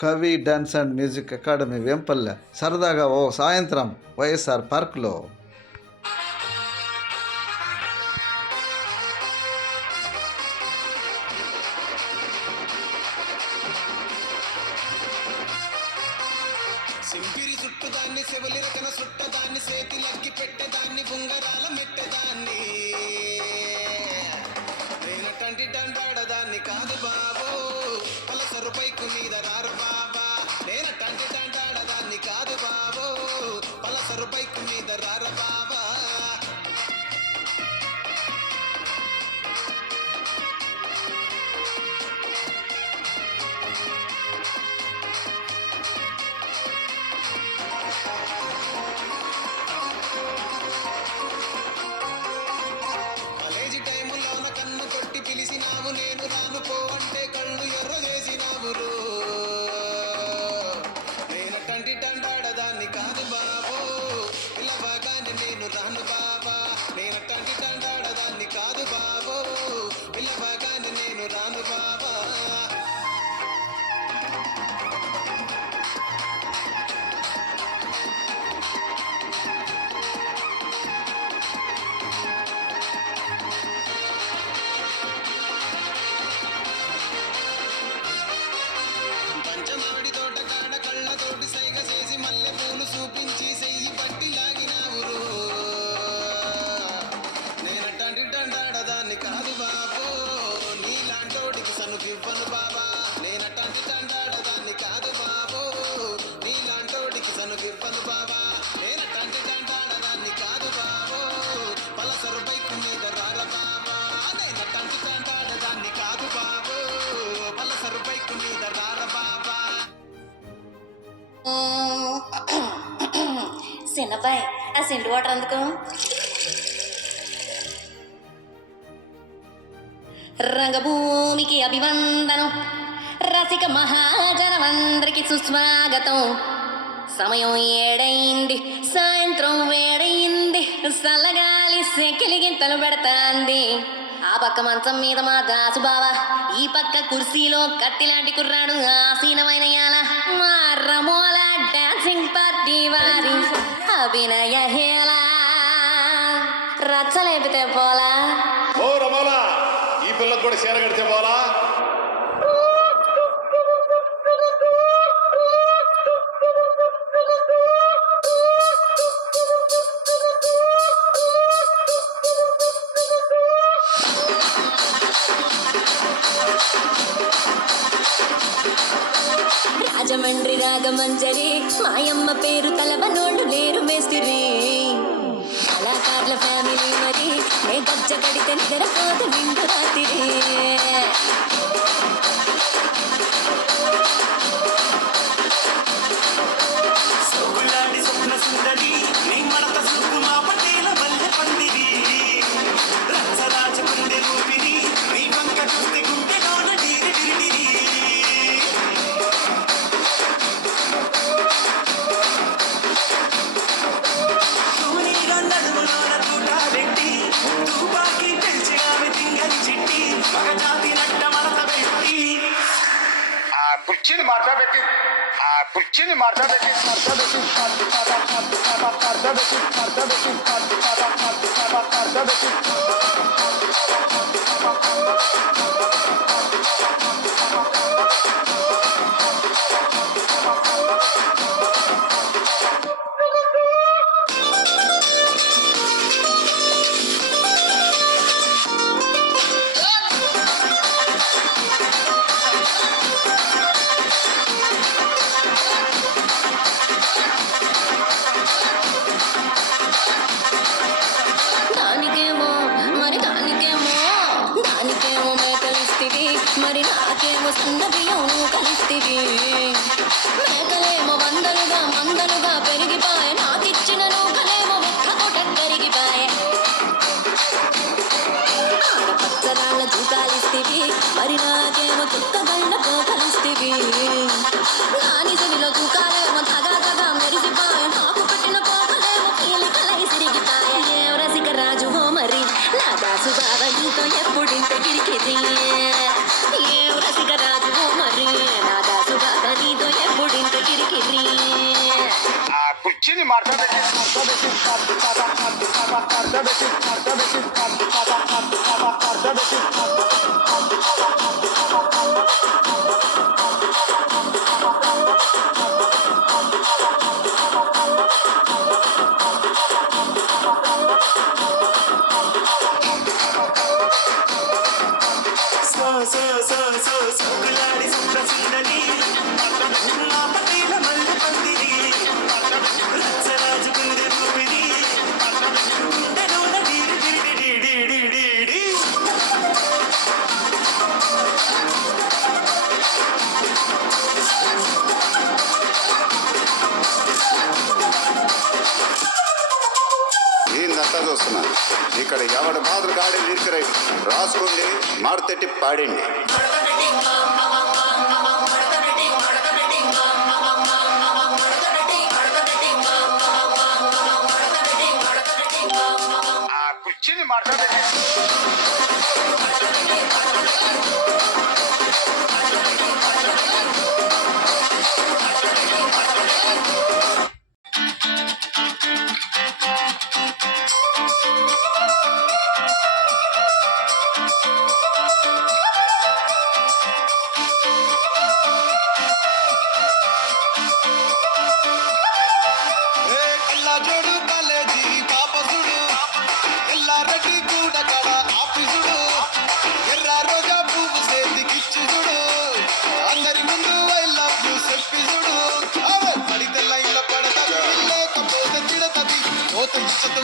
Kavi dance and music academy Vempalle సరదాగా ఓ సాయంత్రం వైఎస్ఆర్ పార్క్లో. సింపిరి చుట్టుదాన్ని సెవలి రకన సుట్టదాన్ని చేతి లగ్గి పెట్టేదాన్ని ఉంగరాల మెట్టేదాన్ని చిన్నబ్బాయి ఆ సిండు వాటర్ అందుకు రంగభూమికి అభివందనం రసిక మహాజనమందరికి సుస్వాగతం. సమయం ఏడైంది సాయంత్రం వేడైంది సల్లగాలి సెకిలిగింతలు పెడతాంది. ఆ పక్క మంచం మీద మా దాసు బావ ఈ పక్క కుర్సీలో కత్తిలాంటి కుర్రాడు ఆసీనమైన యాల. మా రమోలా డాన్సింగ్ అభినయ హేళ రచ్చలేపితే పోలా. ఓ రమోలా ఈ పిల్లకు కూడా చీర కడితే పోలా? రాజమండ్రి రాగమంజరి మాయమ్మ పేరు తలవనోళ్ళు లేరు మేస్తిరి. కళాకారుల ఫ్యామిలీ మరి నే గజ్జ కడితే నిద్రపోత నిండు రాత్రి. ఆ కుర్చీని మార్చబెట్టి ఆ కుర్చీని మార్చబెట్టి మార్చబెట్టి మార్చబెట్టి మార్చబెట్టి మార్చబెట్టి దానికేమో నువ్వు బియ్యం మేకలేమో వందలుగా మందలుగా పెరిగిపాయ నాకిచ్చిన నూకలేమో ఒక్క కొట కరిగిపాయ ఆడపచ్చరాళ్ళ జూకాలిస్తివి మరి నాకేమో చుక్కగళ్ళ పోకలిస్తివి నాని చెవిలో జూకాలేమో తగా తగా మెరిసిపాయ నాకు పెట్టిన పోకలేమో పీలికలై సిరిగిపాయ ఏ రసిక రాజు హో మరి నా దాసు బావ నీతో ఎప్పుడింత గిరికిది Benim arkadaşım, arkadaşım, arkadaşım, arkadaşım, arkadaşım, arkadaşım, arkadaşım, arkadaşım, ఇక్కడ ఎవడ మాదిరి గాడి రాసుకోండి మార్తెట్టి పాడండి.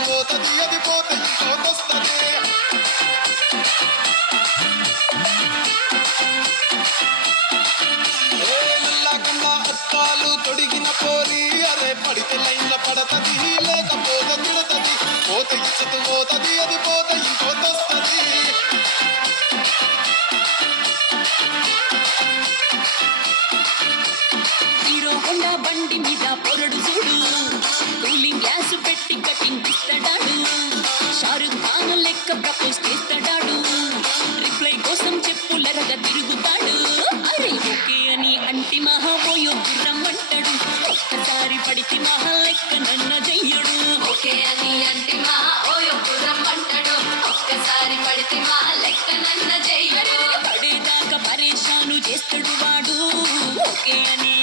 పోతది అది పోతే ఇంకోతొస్తది తొడిగిన పోరి అరే పడితే లైన్ల పడతది లేకపోతే తిడతది పోత ఇచ్చత పోతది అది పోతే ఇంకోతొస్తుంది. హీరో హోండా బండి మీద పొరడు చూడు. కూలింగ్ గ్యాస్ పెట్టి కటింగ్ ఇస్తాడాడు. షారుఖ్ ఖాన్ లెక్క ప్రపోజ్ చేస్తాడాడు. రిప్లై కోసం చెప్పులరగా తిరుగుతాడు. అరే ఓకే అని అంటి మహాబోయో గుర్రం అంటాడు ఒక్కసారి పడితే మహా చేస్తాడు వాడు. ఓకే అని